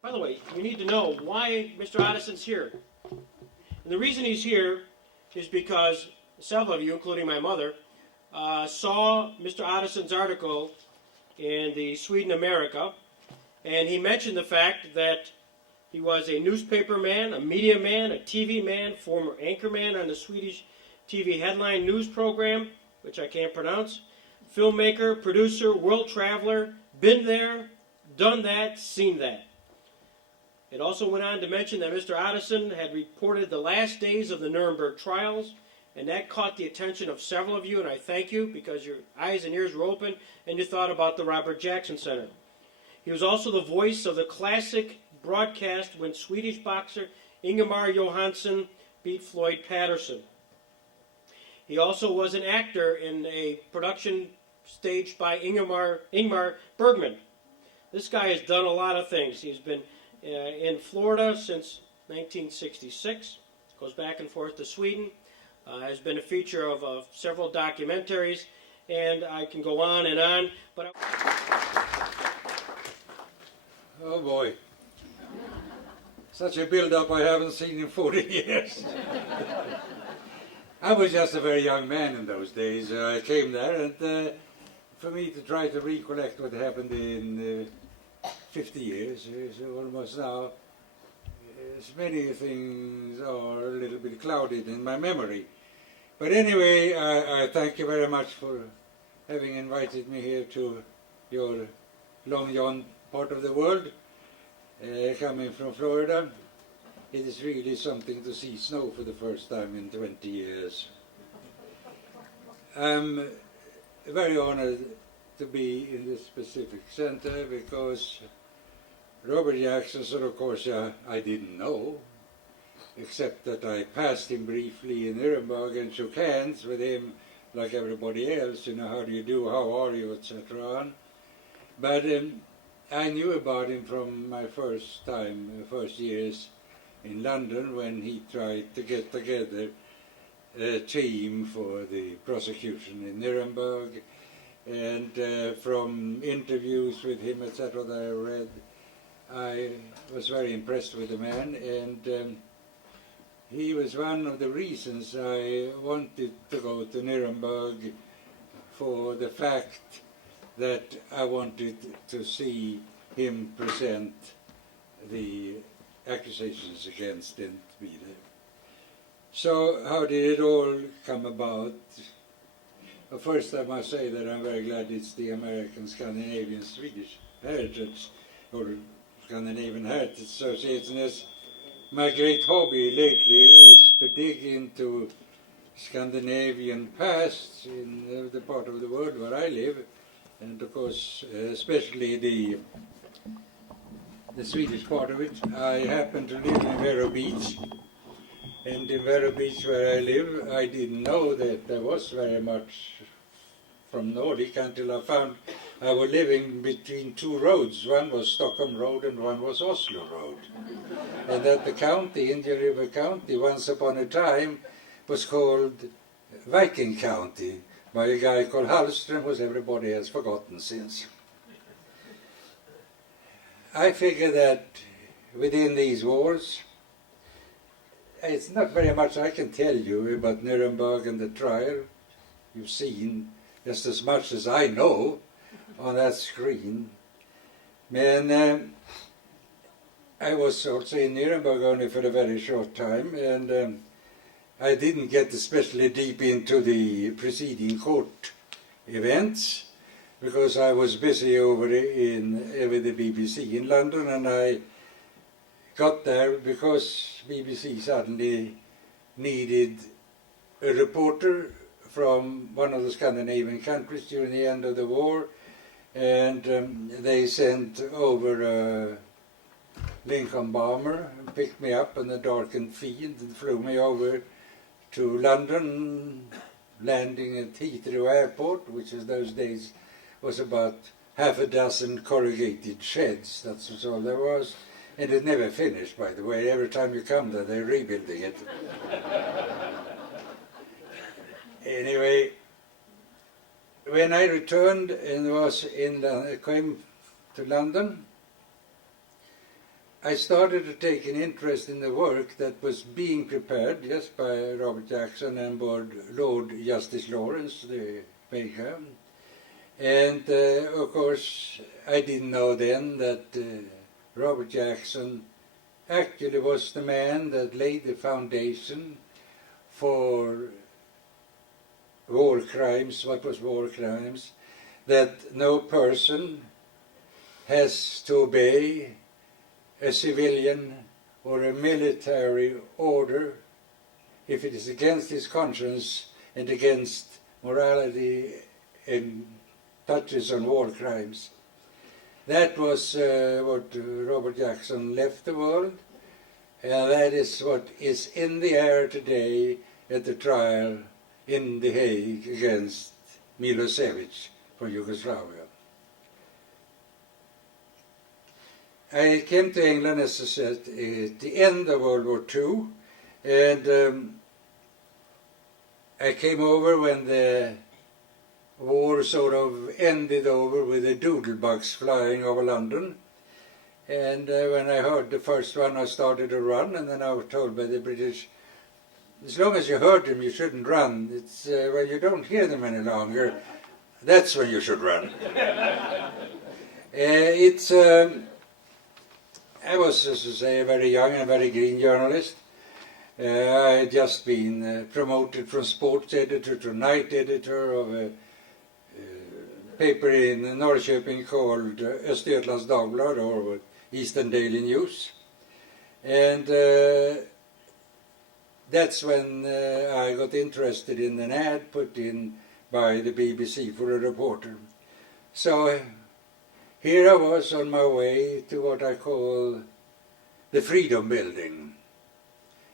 By the way, you need to know why Mr. Ottoson's here. And the reason he's here is because several of you, including my mother, saw Mr. Ottoson's article in the Sweden America, and he mentioned the fact that he was a newspaper man, a media man, a TV man, former anchorman on the Swedish TV headline news program, which I can't pronounce, filmmaker, producer, world traveler, been there, done that, seen that. It also went on to mention that Mr. Ottoson had reported the last days of the Nuremberg trials, and that caught the attention of several of you, and I thank you because your eyes and ears were open and you thought about the Robert Jackson Center. He was also the voice of the classic broadcast when Swedish boxer Ingemar Johansson beat Floyd Patterson. He also was an actor in a production staged by Ingmar Bergman. This guy has done a lot of things. He's been in Florida since 1966, goes back and forth to Sweden, has been a feature of several documentaries, and I can go on and on. But oh boy, such a build-up I haven't seen in 40 years. I was just a very young man in those days. I came there, and for me to try to recollect what happened in 50 years, so almost now, as many things are a little bit clouded in my memory. But anyway, I thank you very much for having invited me here to your Long John part of the world, coming from Florida. It is really something to see snow for the first time in 20 years. I'm very honored to be in this specific center because Robert Jackson, of course, I didn't know, except that I passed him briefly in Nuremberg and shook hands with him like everybody else, you know, how do you do, how are you, etc. But I knew about him from my first years in London when he tried to get together a team for the prosecution in Nuremberg, and from interviews with him, etc., that I read, I was very impressed with the man, and he was one of the reasons I wanted to go to Nuremberg, for the fact that I wanted to see him present the accusations against him to be there. So how did it all come about? Well, first I must say that I'm very glad it's the American Scandinavian Swedish Heritage, or Scandinavian Heritage Association. As my great hobby lately is to dig into Scandinavian past in the part of the world where I live, and of course especially the Swedish part of it. I happen to live in Vero Beach, and in Vero Beach where I live, I didn't know that there was very much from Nordic until I was living between two roads. One was Stockholm Road and one was Oslo Road. And that the county, Indian River County, once upon a time was called Viking County by a guy called Hallström, who everybody has forgotten since. I figure that within these walls, it's not very much I can tell you about Nuremberg and the trial. You've seen just as much as I know on that screen. And I was also in Nuremberg only for a very short time, and I didn't get especially deep into the preceding court events because I was busy over with the BBC in London, and I got there because BBC suddenly needed a reporter from one of the Scandinavian countries during the end of the war, and they sent over a Lincoln bomber and picked me up in a darkened field and flew me over to London, landing at Heathrow Airport, which in those days was about half a dozen corrugated sheds. That's all there was. And it never finished, by the way. Every time you come there, they're rebuilding it. Anyway, when I returned and came to London, I started to take an interest in the work that was being prepared just by Robert Jackson and Lord Justice Lawrence, the maker. And of course, I didn't know then that Robert Jackson actually was the man that laid the foundation for war crimes. What was war crimes? That no person has to obey a civilian or a military order if it is against his conscience and against morality and touches on war crimes. That was what Robert Jackson left the world, and that is what is in the air today at the trial in The Hague against Milosevic for Yugoslavia. I came to England, as I said, at the end of World War II, and I came over when the war sort of ended over with the doodlebugs flying over London. And when I heard the first one, I started to run, and then I was told by the British, as long as you heard them, you shouldn't run. It's when you don't hear them any longer, that's when you should run. I was, as I say, a very young and very green journalist. I had just been promoted from sports editor to night editor of a paper in Norrköping called Östergötlands Dagblad, or Eastern Daily News. And that's when I got interested in an ad put in by the BBC for a reporter. So here I was on my way to what I call the Freedom Building.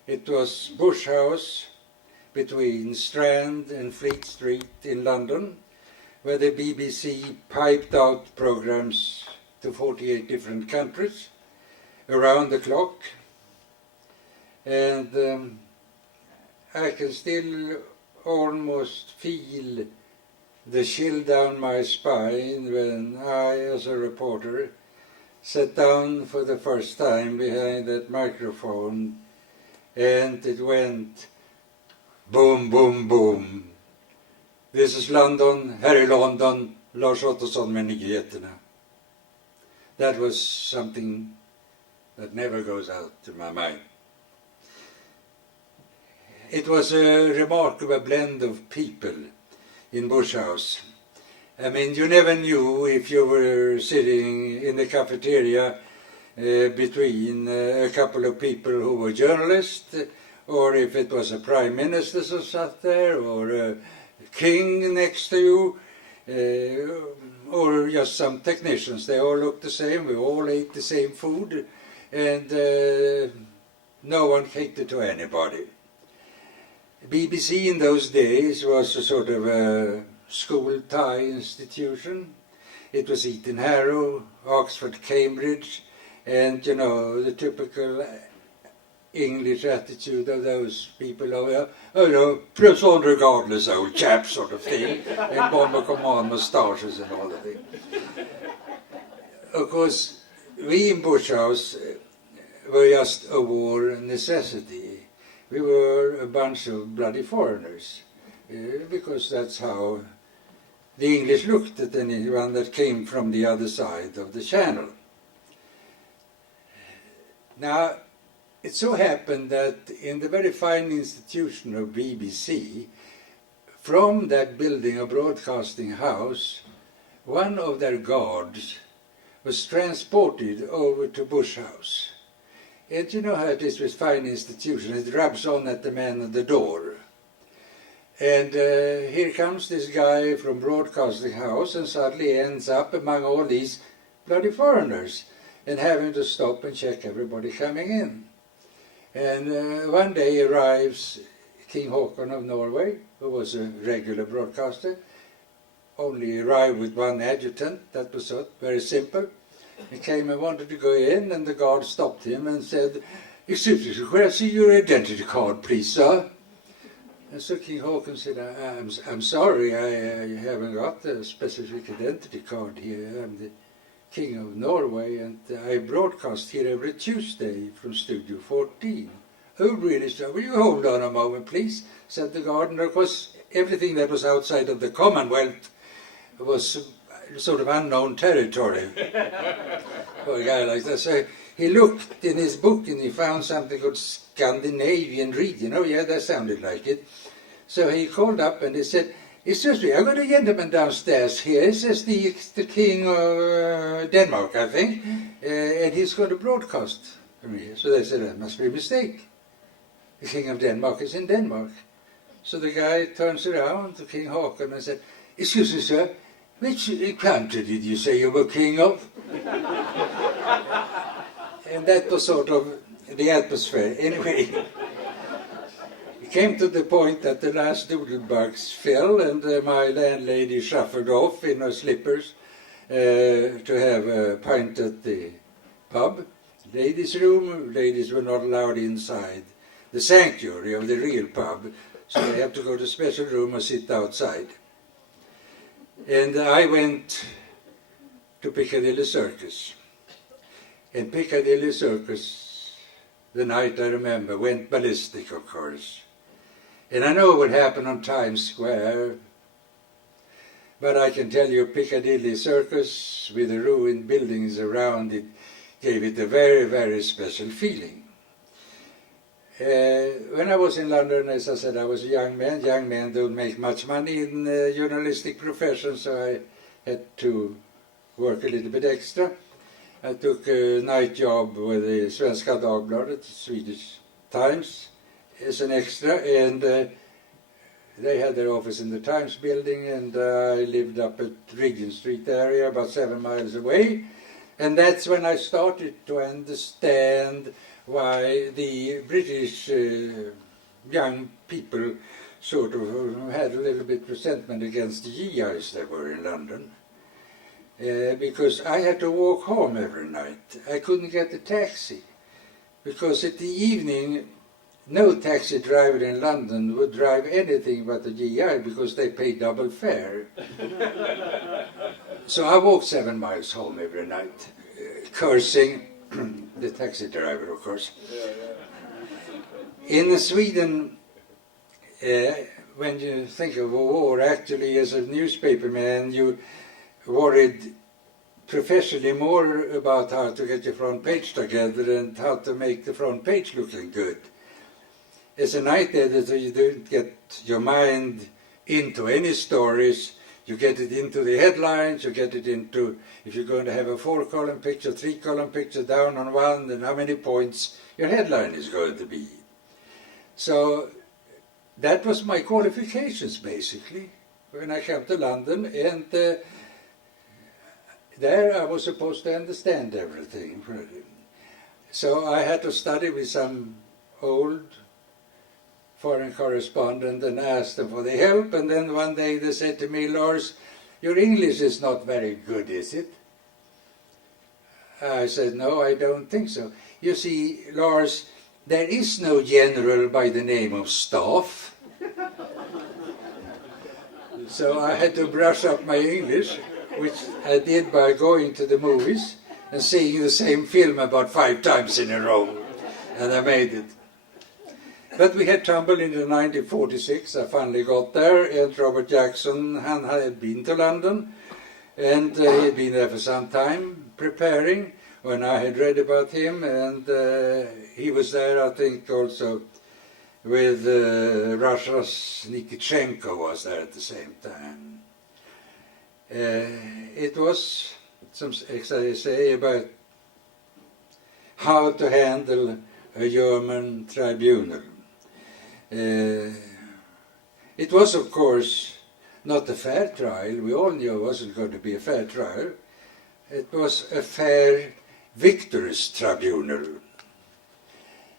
It was Bush House between Strand and Fleet Street in London, where the BBC piped out programs to 48 different countries around the clock. And I can still almost feel the chill down my spine when I, as a reporter, sat down for the first time behind that microphone, and it went boom, boom, boom. This is London, här i London, Lars Ottoson med nyheterna. That was something that never goes out of my mind. It was a remarkable blend of people in Bush House. I mean, you never knew if you were sitting in the cafeteria between a couple of people who were journalists, or if it was a prime minister who sat there, or a king next to you, or just some technicians. They all looked the same, we all ate the same food, and no one catered to anybody. BBC in those days was a sort of a school tie institution. It was Eton Harrow, Oxford, Cambridge, and you know, the typical English attitude of those people, press on regardless, old chap sort of thing, and bomber command moustaches and all that thing. Of course, we in Bush House were just a war necessity. We were a bunch of bloody foreigners, because that's how the English looked at anyone that came from the other side of the channel. Now, it so happened that in the very fine institution of BBC, from that building, a broadcasting house, one of their guards was transported over to Bush House. And you know how it is with fine institutions, it rubs on at the man at the door. And here comes this guy from Broadcasting House and suddenly ends up among all these bloody foreigners and having to stop and check everybody coming in. And one day arrives King Haakon of Norway, who was a regular broadcaster, only arrived with one adjutant, that was it, very simple. He came and wanted to go in, and the guard stopped him and said, "Excuse me, could I see your identity card, please, sir?" And so King Haakon said, I'm sorry, I haven't got the specific identity card here. I'm the King of Norway, and I broadcast here every Tuesday from Studio 14. Oh, really, sir? Will you hold on a moment, please? Said the gardener. Of course, everything that was outside of the Commonwealth was sort of unknown territory for a guy like that. So he looked in his book and he found something called Scandinavian region. Oh, yeah, that sounded like it. So he called up and he said, "Excuse me, I've got a gentleman downstairs here. It says the King of Denmark, I think, and he's going to broadcast from here." So they said, "That must be a mistake. The King of Denmark is in Denmark." So the guy turns around to King Haakon and said, "Excuse me, sir, which country did you say you were king of?" And that was sort of the atmosphere. Anyway, it came to the point that the last doodlebugs fell and my landlady shuffled off in her slippers to have a pint at the pub. Ladies' room, ladies were not allowed inside the sanctuary of the real pub, so they had to go to a special room or sit outside. And I went to Piccadilly Circus. And Piccadilly Circus, the night I remember, went ballistic, of course. And I know what happened on Times Square, but I can tell you Piccadilly Circus, with the ruined buildings around it, gave it a very, very special feeling. When I was in London, as I said, I was a young man. Young men don't make much money in the journalistic profession, so I had to work a little bit extra. I took a night job with the Svenska Dagbladet, the Swedish Times, as an extra, and they had their office in the Times building, and I lived up at Regent Street area, about 7 miles away. And that's when I started to understand why the British young people sort of had a little bit resentment against the GIs that were in London. Because I had to walk home every night. I couldn't get a taxi. Because at the evening, no taxi driver in London would drive anything but the GI because they pay double fare. So I walked 7 miles home every night, cursing the taxi driver, of course. In Sweden, when you think of a war, actually as a newspaperman, you worried professionally more about how to get your front page together and how to make the front page looking good. As a night editor, you don't get your mind into any stories. You get it into the headlines, you get it into, if you're going to have a 4-column picture, 3-column picture down on one, and how many points your headline is going to be. So that was my qualifications, basically, when I came to London, and there I was supposed to understand everything. So I had to study with some old foreign correspondent and asked them for the help, and then one day they said to me, "Lars, your English is not very good, is it?" I said, "No, I don't think so. You see, Lars, there is no general by the name of Staff." So I had to brush up my English, which I did by going to the movies and seeing the same film about 5 times in a row, and I made it. But we had tumble in 1946. I finally got there, and Robert Jackson had been to London, and he had been there for some time preparing when I had read about him, and he was there, I think, also with Russia's Nikitchenko was there at the same time. It was, some I say, about how to handle a German tribunal. It was, of course, not a fair trial. We all knew it wasn't going to be a fair trial. It was a fair victor's tribunal.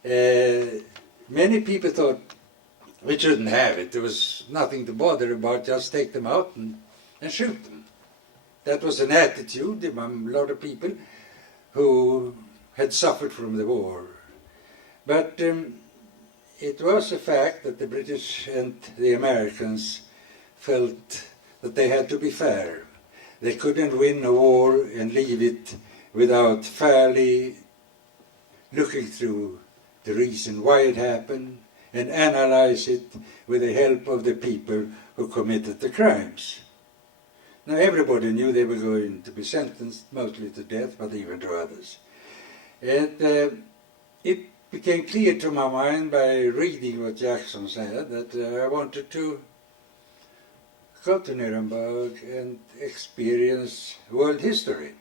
Many people thought we shouldn't have it. There was nothing to bother about, just take them out and shoot them. That was an attitude among a lot of people who had suffered from the war. But it was a fact that the British and the Americans felt that they had to be fair. They couldn't win a war and leave it without fairly looking through the reason why it happened and analyze it with the help of the people who committed the crimes. Now everybody knew they were going to be sentenced, mostly to death, but even to others. And it became clear to my mind by reading what Jackson said that I wanted to go to Nuremberg and experience world history.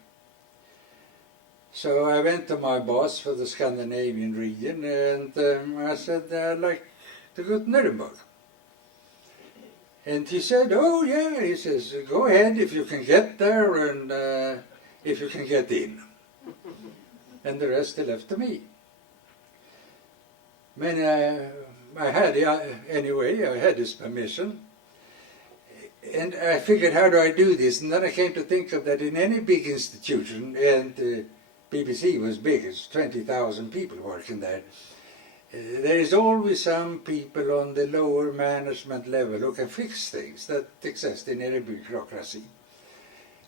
So I went to my boss for the Scandinavian region and I said, I'd like to go to Nuremberg. And he said, oh yeah, he says, go ahead if you can get there and if you can get in. And the rest he left to me. I had, anyway, I had his permission. And I figured, how do I do this? And then I came to think of that in any big institution, and BBC was big, it's 20,000 people working there. There is always some people on the lower management level who can fix things that exist in any bureaucracy.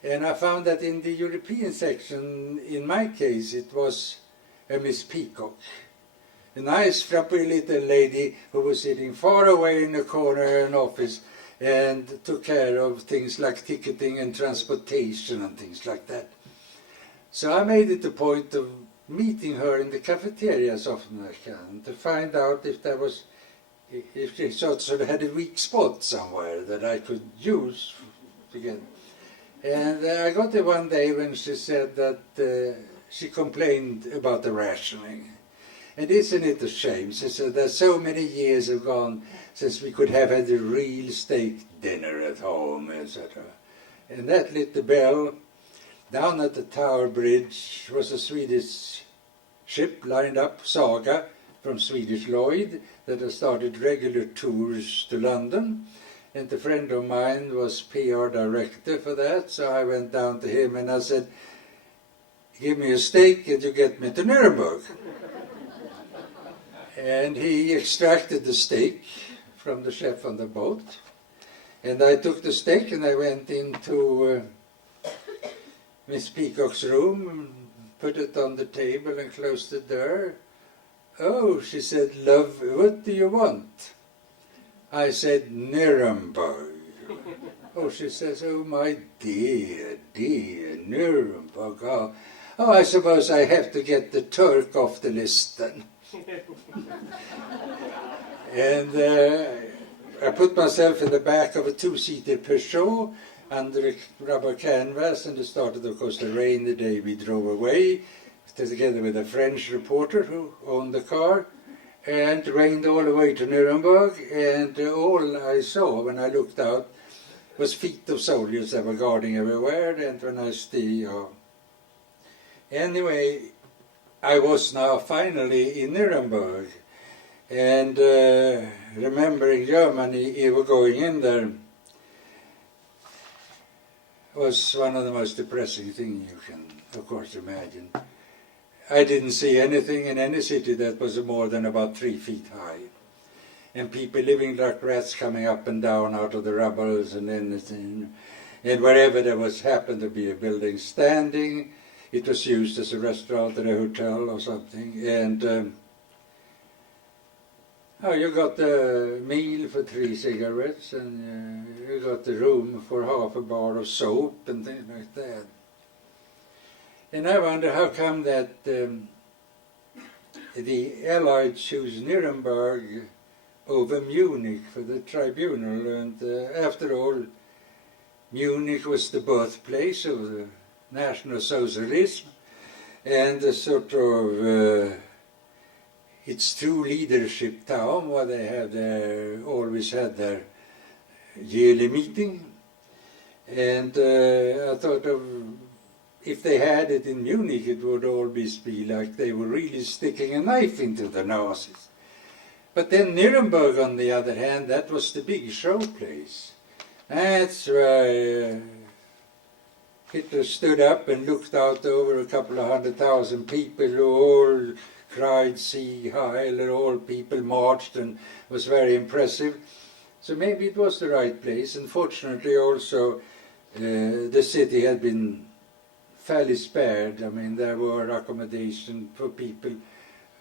And I found that in the European section, in my case, it was a Miss Peacock. A nice, frumpy little lady who was sitting far away in a corner of an office and took care of things like ticketing and transportation and things like that. So I made it a point of meeting her in the cafeteria as often as I can to find out if she sort of had a weak spot somewhere that I could use again. And I got there one day when she said that she complained about the rationing. And isn't it a shame? She said that so many years have gone since we could have had a real steak dinner at home, etc. And that lit the bell. Down at the Tower Bridge was a Swedish ship lined up, Saga, from Swedish Lloyd, that had started regular tours to London. And a friend of mine was PR director for that, so I went down to him and I said, give me a steak and you get me to Nuremberg. And he extracted the steak from the chef on the boat. And I took the steak and I went into Miss Peacock's room, put it on the table and closed the door. Oh, she said, love, what do you want? I said, Nuremberg. Oh, she says, oh my dear, Nuremberg. Oh, I suppose I have to get the Turk off the list then. And I put myself in the back of a two-seater Peugeot under a rubber canvas, and it started, of course, to rain the day we drove away, together with a French reporter who owned the car, and it rained all the way to Nuremberg, and all I saw when I looked out was feet of soldiers that were guarding everywhere, and when I Anyway, I was now finally in Nuremberg, and remembering Germany, even going in there was one of the most depressing things you can, of course, imagine. I didn't see anything in any city that was more than about 3 feet high. And people living like rats coming up and down out of the rubbles and anything. And wherever there happened to be a building standing, it was used as a restaurant or a hotel or something. And you got the meal for 3 cigarettes, and you got the room for half a bar of soap and things like that. And I wonder how come that the Allies choose Nuremberg over Munich for the tribunal. And after all, Munich was the birthplace of the National Socialism, and the sort of its true leadership town, where they have always had their yearly meeting. And I thought of, if they had it in Munich, it would always be like they were really sticking a knife into the Nazis. But then Nuremberg, on the other hand, that was the big showplace. That's where Hitler stood up and looked out over a couple of 100,000 people who all cried Sieg Heil, and all people marched, and was very impressive. So maybe it was the right place. Unfortunately, also, the city had been fairly spared. I mean, there were accommodation for people,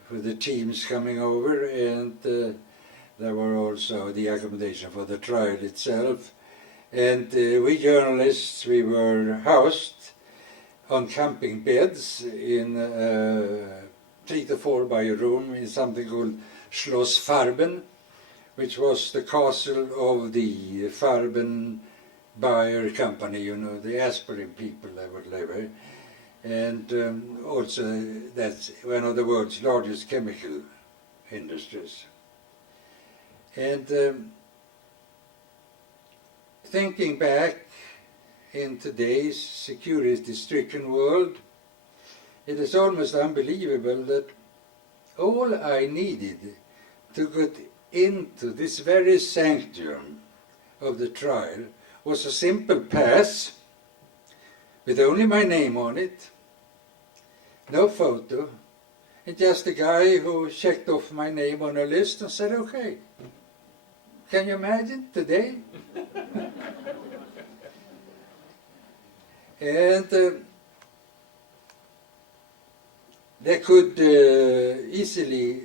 for the teams coming over, and there were also the accommodation for the trial itself. And we journalists, we were housed on camping beds in 3 to 4 by a room in something called Schloss Farben, which was the castle of the Farben Bayer company, you know, the aspirin people that would live here. And also that's one of the world's largest chemical industries. And thinking back in today's security-stricken world, it is almost unbelievable that all I needed to get into this very sanctum of the trial was a simple pass with only my name on it, no photo, and just a guy who checked off my name on a list and said, okay. Can you imagine today? And there could easily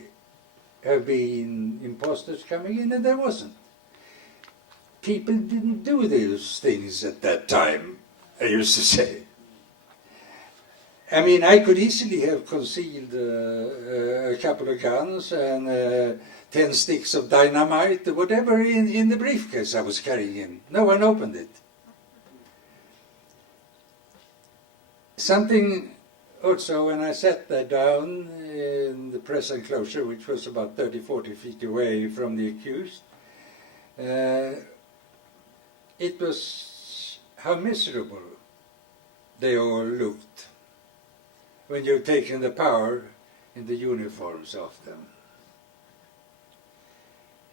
have been imposters coming in, and there wasn't. People didn't do those things at that time, I used to say. I mean, I could easily have concealed a couple of guns and 10 sticks of dynamite, or whatever, in the briefcase I was carrying in. No one opened it. Something also, when I sat there down in the press enclosure, which was about 30, 40 feet away from the accused, it was how miserable they all looked when you've taken the power in the uniforms of them.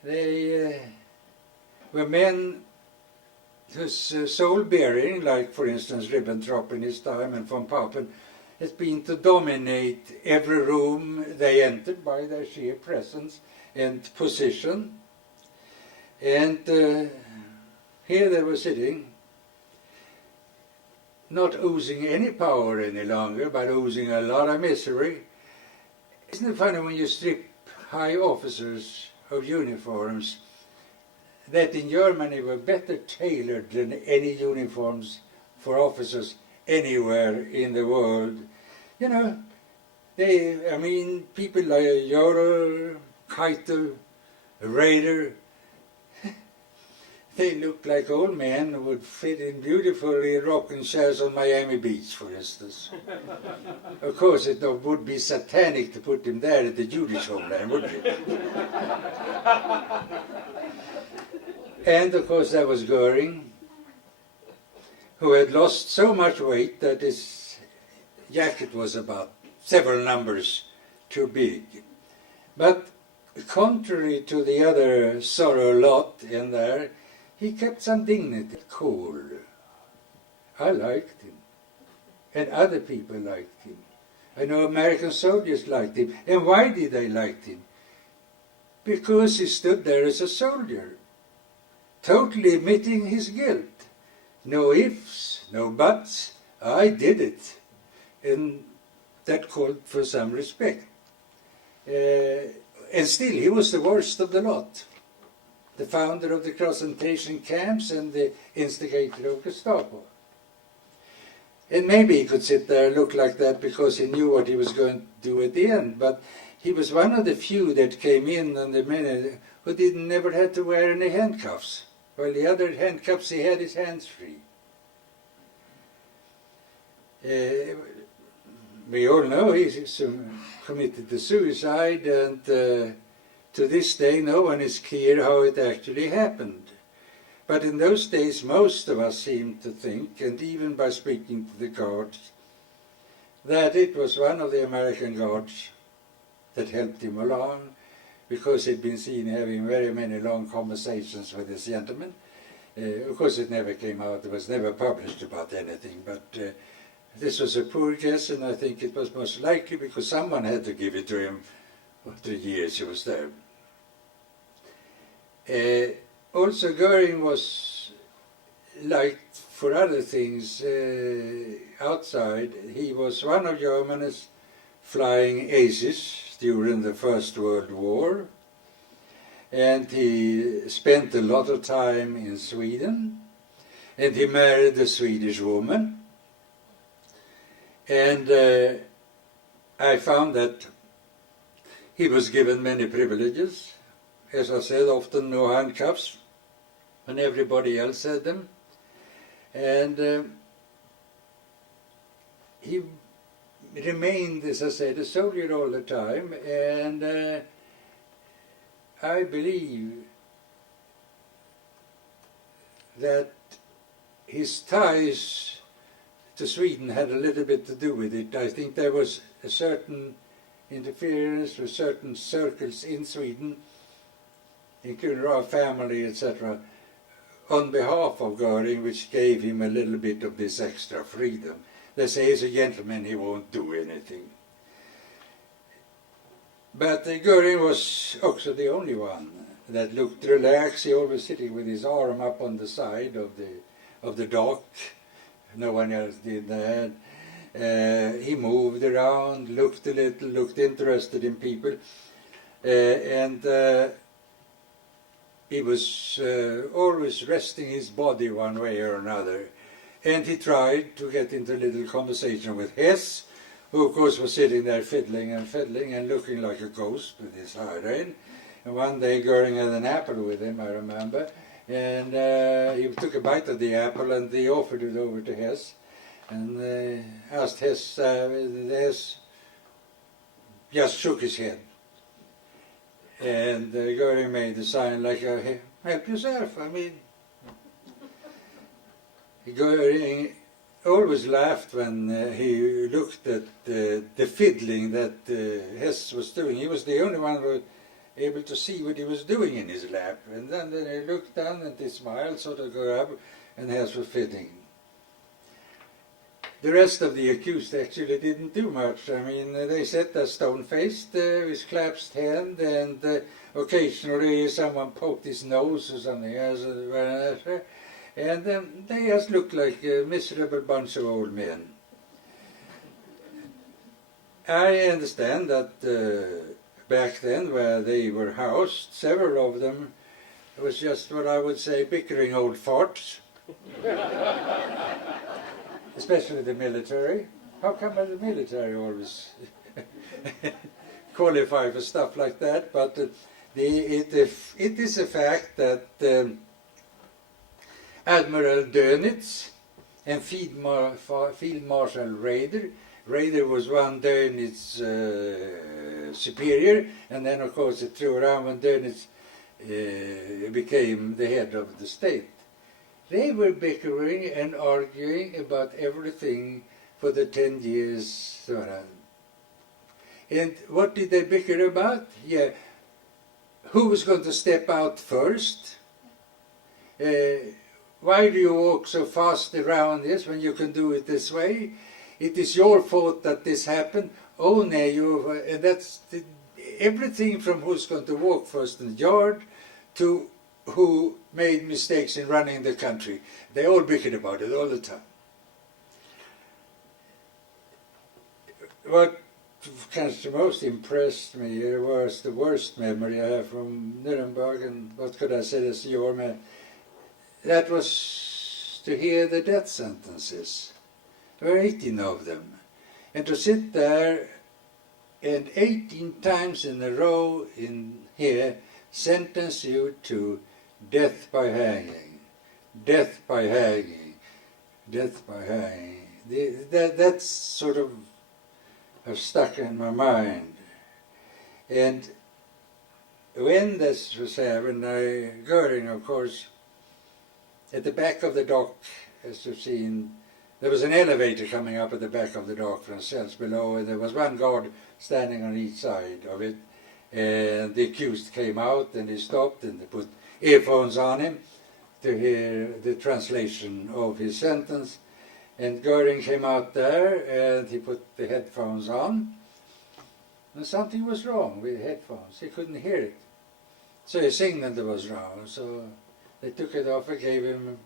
They were men whose sole bearing, like for instance Ribbentrop in his time and von Papen, has been to dominate every room they entered by their sheer presence and position. And here they were sitting, not oozing any power any longer, but oozing a lot of misery. Isn't it funny when you strip high officers of uniforms that in Germany were better tailored than any uniforms for officers anywhere in the world? You know, people like Jorer, Keitel, Rader, they look like old men who would fit in beautifully rocking chairs on Miami Beach, for instance. Of course, it would be satanic to put them there at the Jewish homeland, wouldn't it? And of course, there was Goering, who had lost so much weight that his jacket was about several numbers too big. But contrary to the other sorrow lot in there, he kept some dignity, cool. I liked him, and other people liked him. I know American soldiers liked him. And why did they like him? Because he stood there as a soldier, totally admitting his guilt. No ifs, no buts, I did it. And that called for some respect. And still, he was the worst of the lot. The founder of the concentration camps and the instigator of Gestapo. And maybe he could sit there and look like that because he knew what he was going to do at the end, but he was one of the few that came in on the minute who never had to wear any handcuffs, while the other handcuffs he had his hands free. We all know he committed the suicide, and to this day no one is clear how it actually happened. But in those days most of us seemed to think, and even by speaking to the guards, that it was one of the American guards that helped him along, because he'd been seen having very many long conversations with this gentleman. Of course it never came out, it was never published about anything, but this was a poor guess, and I think it was most likely because someone had to give it to him after years he was there. Also, Goering was liked for other things outside. He was one of Germany's flying aces during the First World War, and he spent a lot of time in Sweden, and he married a Swedish woman, and I found that he was given many privileges. As I said, often no handcuffs, when everybody else had them. And he remained, as I said, a soldier all the time, and I believe that his ties to Sweden had a little bit to do with it. I think there was a certain interference with certain circles in Sweden, including our family, etc., on behalf of Göring, which gave him a little bit of this extra freedom. They say he's a gentleman, he won't do anything. But Göring was also the only one that looked relaxed. He always sitting with his arm up on the side of the dock. No one else did that. He moved around, looked a little, looked interested in people, and he was always resting his body one way or another. And he tried to get into a little conversation with Hess, who of course was sitting there fiddling and looking like a ghost with his hair in. And one day Göring had an apple with him, I remember, and he took a bite of the apple and he offered it over to Hess. And asked Hess, Hess just shook his head. And Göring made a sign like, help yourself. I mean, Göring always laughed when he looked at the fiddling that Hess was doing. He was the only one who was able to see what he was doing in his lap. And then he looked down and he smiled, sort of go up, and Hess was fiddling. The rest of the accused actually didn't do much. I mean, they sat there stone-faced with clasped hand, and occasionally someone poked his nose or something else, and they just looked like a miserable bunch of old men. I understand that back then, where they were housed, several of them was just what I would say bickering old farts. Especially the military. How come the military always qualify for stuff like that? But it is a fact that Admiral Dönitz and Field Marshal Raeder was one Dönitz superior, and then of course it threw around when Dönitz became the head of the state. They were bickering and arguing about everything for the 10 years. And what did they bicker about? Yeah, who was going to step out first? Why do you walk so fast around this when you can do it this way? It is your fault that this happened. Oh, no, and that's everything from who's going to walk first in the yard to who made mistakes in running the country. They all bickered about it all the time. What kind of most impressed me was the worst memory I have from Nuremberg, and what could I say as your man? That was to hear the death sentences. There were 18 of them. And to sit there and 18 times in a row in here sentence you to death by hanging, death by hanging, death by hanging. That's sort of have stuck in my mind. And when this was happening, Göring, of course, at the back of the dock, as you've seen, there was an elevator coming up at the back of the dock from cells below, and there was one guard standing on each side of it. And the accused came out, and he stopped, and they put earphones on him to hear the translation of his sentence. And Göring came out there, and he put the headphones on, and something was wrong with the headphones. He couldn't hear it. So his signal was wrong, so they took it off and gave him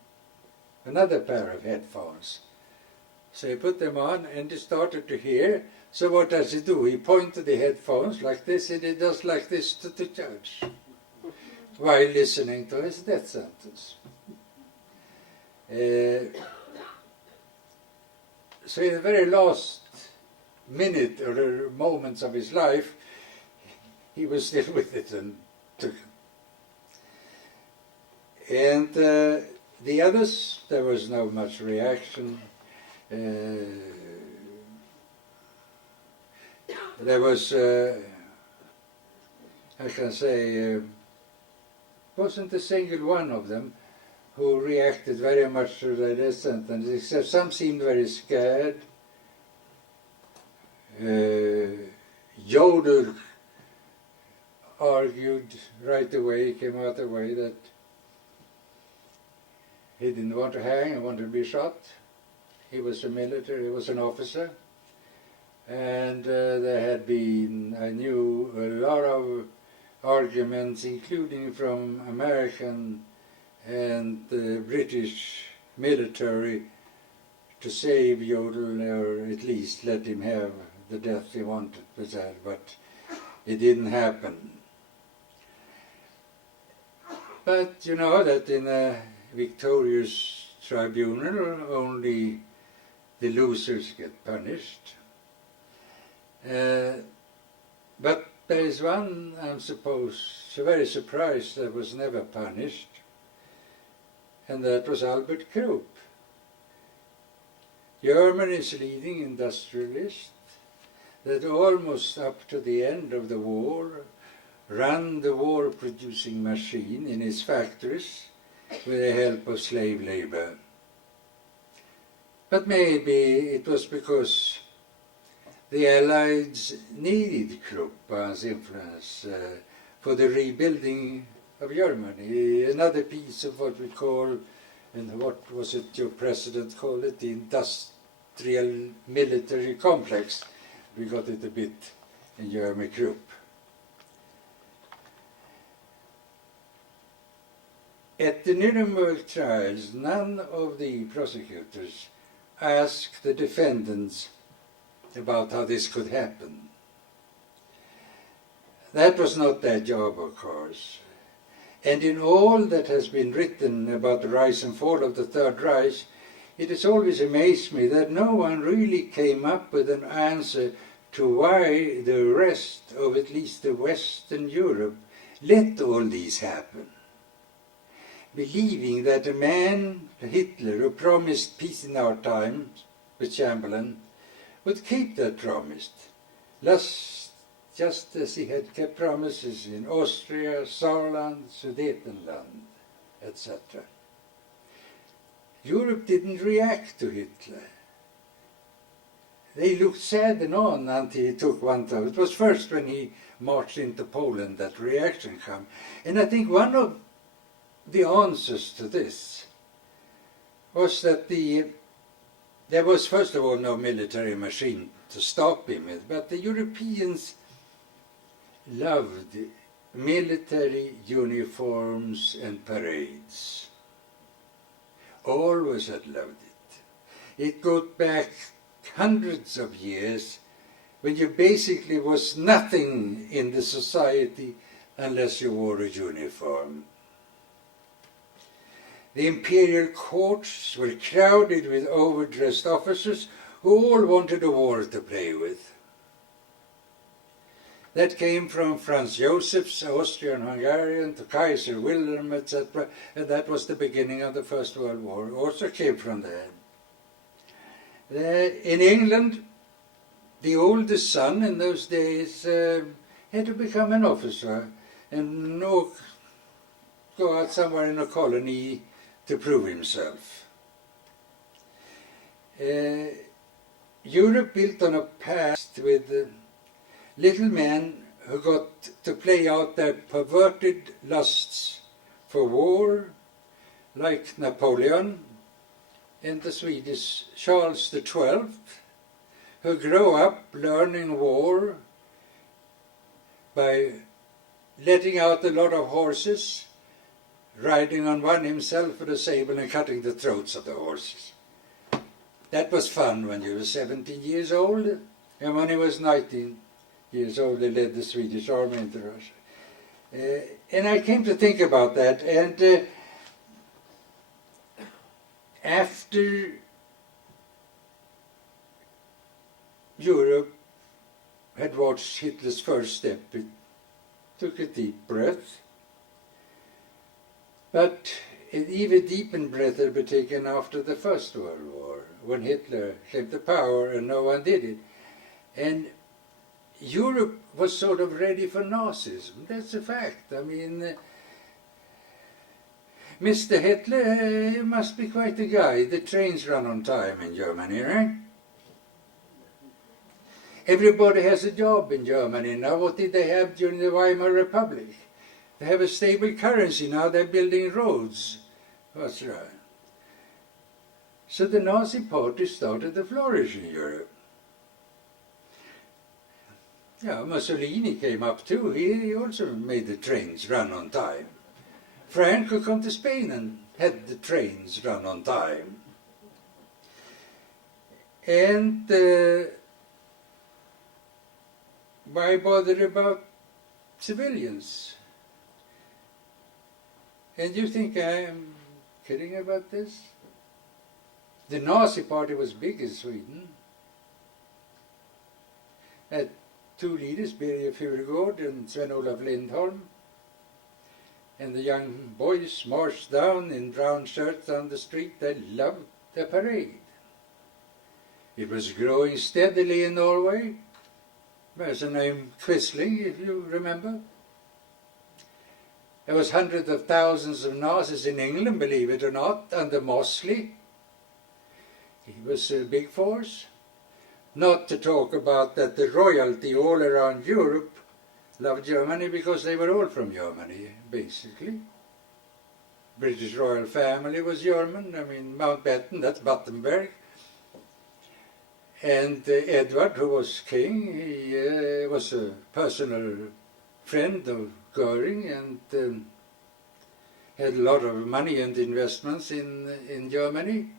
another pair of headphones. So he put them on and he started to hear. So what does he do? He pointed the headphones like this, and he does like this to the judge while listening to his death sentence. So in the very last minute or moments of his life, he was still with it and took it. And the others, there was not much reaction. There was, I can say, wasn't a single one of them who reacted very much to the death sentence, except some seemed very scared. Jodl argued right away, came out the way that he didn't want to hang, he wanted to be shot. He was a military, he was an officer. And there had been, I knew, a lot of arguments, including from American and British military, to save Jodl, or at least let him have the death he wanted, but it didn't happen. But you know that in a victorious tribunal, only the losers get punished. But there is one, I'm very surprised, that was never punished, and that was Albert Krupp, Germany's leading industrialist, that almost up to the end of the war ran the war-producing machine in his factories with the help of slave labor. But maybe it was because the Allies needed Krupp's influence for the rebuilding of Germany. Another piece of what we call, and what was it your president called it, the industrial military complex. We got it a bit in Jeremy Krupp. At the Nuremberg trials, none of the prosecutors asked the defendants about how this could happen. That was not their job, of course. And in all that has been written about the rise and fall of the Third Reich, it has always amazed me that no one really came up with an answer to why the rest of at least the Western Europe let all these happen. Believing that a man, Hitler, who promised peace in our times with Chamberlain, would keep that promise, just as he had kept promises in Austria, Saarland, Sudetenland, etc. Europe didn't react to Hitler. They looked sad and on until he took one time. It was first when he marched into Poland that reaction came. And I think one of the answers to this was that there was first of all no military machine to stop him with, but the Europeans loved military uniforms and parades. Always had loved it. It goes back hundreds of years when you basically was nothing in the society unless you wore a uniform. The imperial courts were crowded with overdressed officers who all wanted a war to play with. That came from Franz Josef's Austrian-Hungarian to Kaiser Wilhelm, etc. And that was the beginning of the First World War. Also came from there. In England, the oldest son in those days had to become an officer and go out somewhere in a colony to prove himself. Europe built on a past with little men who got to play out their perverted lusts for war, like Napoleon and the Swedish Charles XII, who grow up learning war by letting out a lot of horses, riding on one himself with a sable and cutting the throats of the horses. That was fun when you were 17 years old, and when he was 19 years old, he led the Swedish army into Russia. And I came to think about that, and after Europe had watched Hitler's first step, it took a deep breath. But an even deeper breath had been taken after the First World War, when Hitler came to power and no one did it. And Europe was sort of ready for Nazism. That's a fact. I mean, Mr. Hitler must be quite a guy. The trains run on time in Germany, right? Everybody has a job in Germany. Now, what did they have during the Weimar Republic? They have a stable currency. Now they're building roads. That's right. So the Nazi party started to flourish in Europe. Yeah, Mussolini came up too. He also made the trains run on time. Franco come to Spain and had the trains run on time. And why bother about civilians? And you think I'm kidding about this? The Nazi party was big in Sweden. Had two leaders, Birger Furugård and Sven-Olof Lindholm. And the young boys marched down in brown shirts on the street. They loved the parade. It was growing steadily in Norway. There's a name Quisling, if you remember. There was hundreds of thousands of Nazis in England, believe it or not, under Mosley. He was a big force. Not to talk about that the royalty all around Europe loved Germany because they were all from Germany, basically. British royal family was German. I mean, Mountbatten, that's Battenberg. And Edward, who was king, he was a personal friend of Goering and had a lot of money and investments in Germany.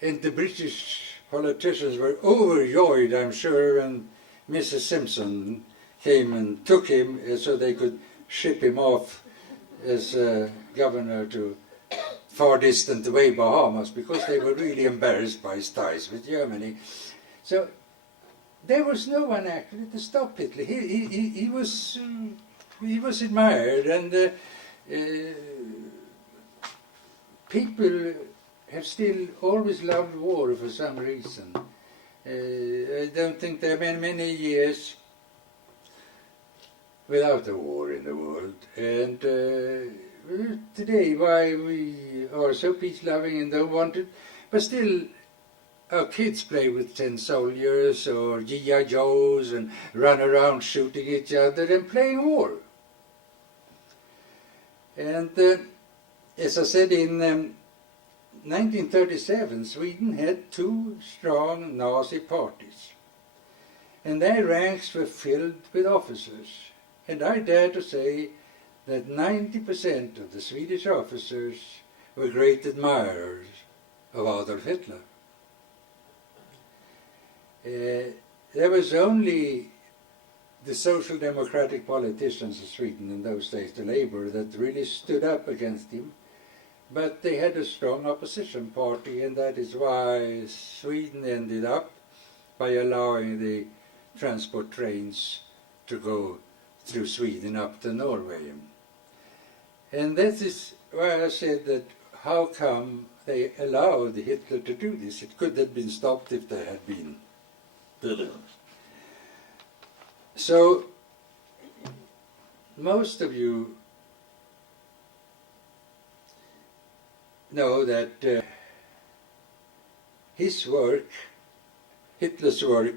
And the British politicians were overjoyed, I'm sure, when Mrs. Simpson came and took him so they could ship him off as governor to far distant away Bahamas, because they were really embarrassed by his ties with Germany. So there was no one actually to stop Hitler. He was admired, and people have still always loved war for some reason. I don't think there have been many years without a war in the world. And today, why we are so peace-loving and don't want it, but still our kids play with tin soldiers or G.I. Joes and run around shooting each other and playing war. And as I said, in 1937, Sweden had two strong Nazi parties, and their ranks were filled with officers. And I dare to say that 90% of the Swedish officers were great admirers of Adolf Hitler. There was only the social democratic politicians of Sweden in those days, the Labour, that really stood up against him. But they had a strong opposition party, and that is why Sweden ended up by allowing the transport trains to go through Sweden up to Norway. And that is why I said that how come they allowed Hitler to do this? It could have been stopped if there had been Berlin. So most of you know that his work, Hitler's work,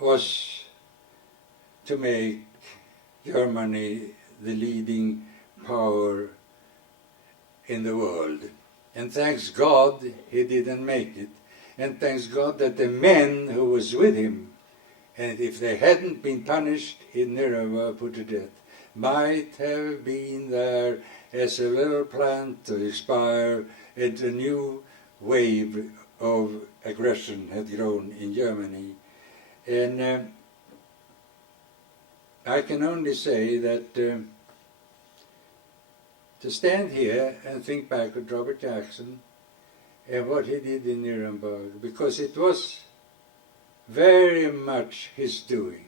was to make Germany the leading power in the world. And thanks God he didn't make it. And thanks God that the men who was with him, and if they hadn't been punished in Nuremberg, put to death, might have been there as a little plant to expire, and a new wave of aggression had grown in Germany. And I can only say that to stand here and think back at Robert Jackson and what he did in Nuremberg, because it was very much his doing.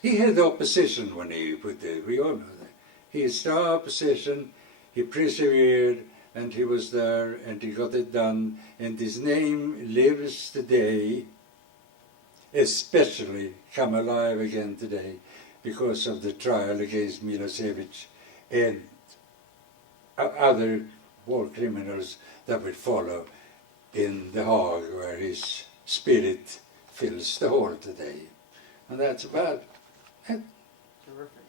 He had opposition when he put there, we all know that. He had strong opposition, he persevered, and he was there, and he got it done, and his name lives today, especially come alive again today, because of the trial against Milosevic and other war criminals that would follow in The Hague, where his spirit fills the hall today. And that's about it. Terrific.